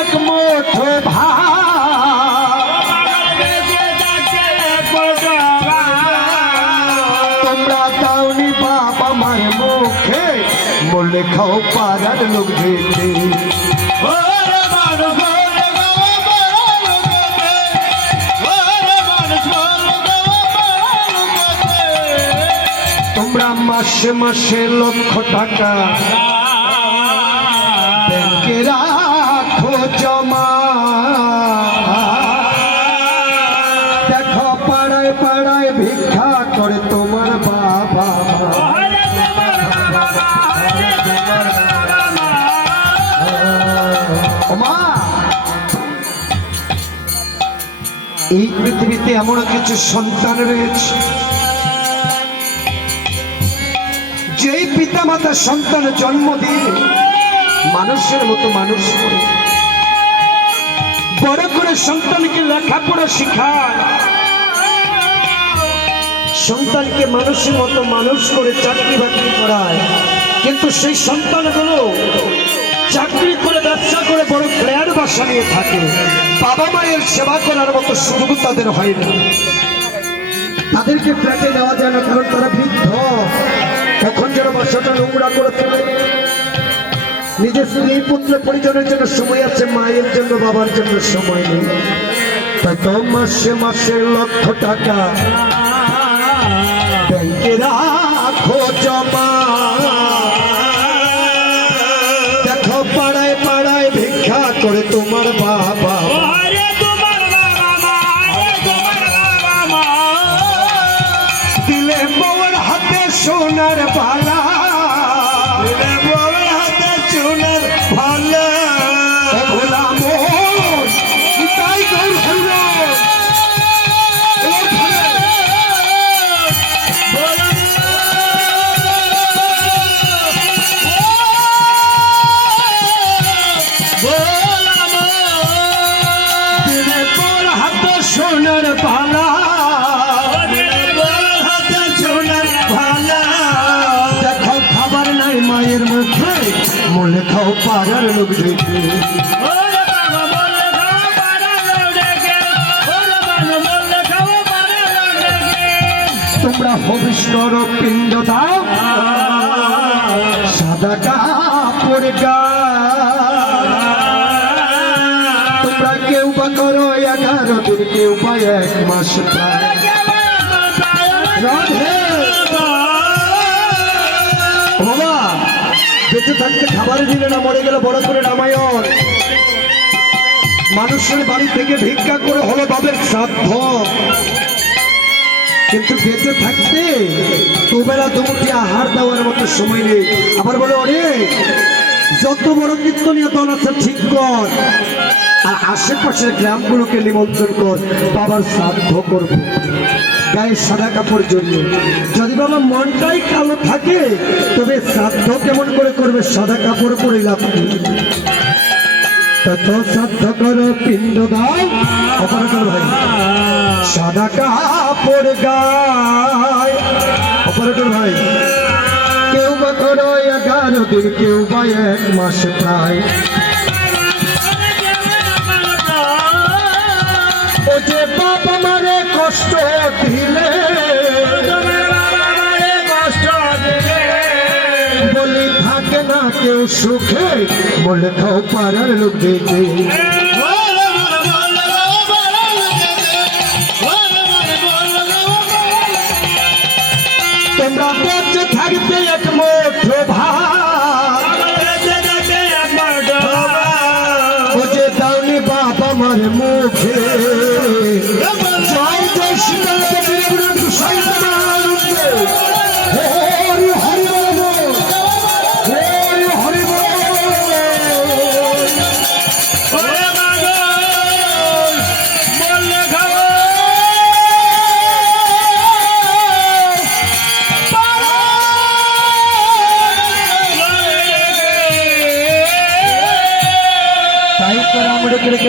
এক মুঠো তোমরা দাওনি বাপ আমার মুখে, বলে খাও পাড়ার লোক যেতে। তোমরা মাসে মাসে লক্ষ টাকা ভিক্ষা করে তোমার বাবা মা। এই পৃথিবীতে এমন কিছু সন্তান রয়েছে। যেই পিতা মাতা সন্তান জন্ম দিয়ে মানুষের মতো মানুষ করে বড় করে সন্তানকে লেখাপড়া শিখায় সন্তানকে মানুষের মতো মানুষ করে চাকরি বাকরি করায়। কিন্তু সেই সন্তানগুলো চাকরি করে, ব্যবসা করে বড় ফ্ল্যাট বাসা নিয়ে থাকে। বাবা মায়ের সেবা করার মতো সুযোগ তাদের হয় না। তাদেরকে ফ্ল্যাটে নেওয়া যায় না, কারণ তারা বৃদ্ধ। কখন যেন বাসাটা নোংরা করে ফেলে, নিজের স্ত্রী, পুত্র, পরিজনের জন্য সময় আছে, মায়ের জন্য, বাবার জন্য সময় নেই। তাই তো মাসে মাসে লক্ষ টাকা মনে খাও পাড়ার লোক দেখে তোমরা ভবিষ্যর পিণ্ড দাও। সাদা কাপড় গা তোমরা কেউ বা করো এগারো দিন, কেউ বা এক মাস প্রায় বেঁচে থাকতে খাবার দিলে না, মরে গেলে বড় করে রামায়ণ। মানুষের বাড়ি থেকে ভিক্ষা করে হলো বাবের শ্রাদ্ধ। কিন্তু বেঁচে থাকতে দুবেলা দুমুঠি আহার দেওয়ার মতো সময় নেই। আবার বলে, ওরে, যত বড় কীর্তনীয় দল আছে, ঠিক কর। আর আশেপাশের গ্রামগুলোকে নিমন্ত্রণ কর, বাবার শ্রাদ্ধ করব। গায়ে সাদা কাপড় জন্য। যদি বাবা মনটাই কালো থাকে, তবে শ্রাদ্ধ কেমন করে করবে সাদা কাপড় পরে লাভ তত শ্রাদ্ধ করো, পিণ্ড দাও। অপারেটর ভাই, সাদা কাপড় গায়। অপারেটর ভাই, কেউ বা করো এগারো দিন, কেউ বা এক মাস প্রায়। কেউ সুখে বলে খাও পাড়ার লোক দেখে। tiene que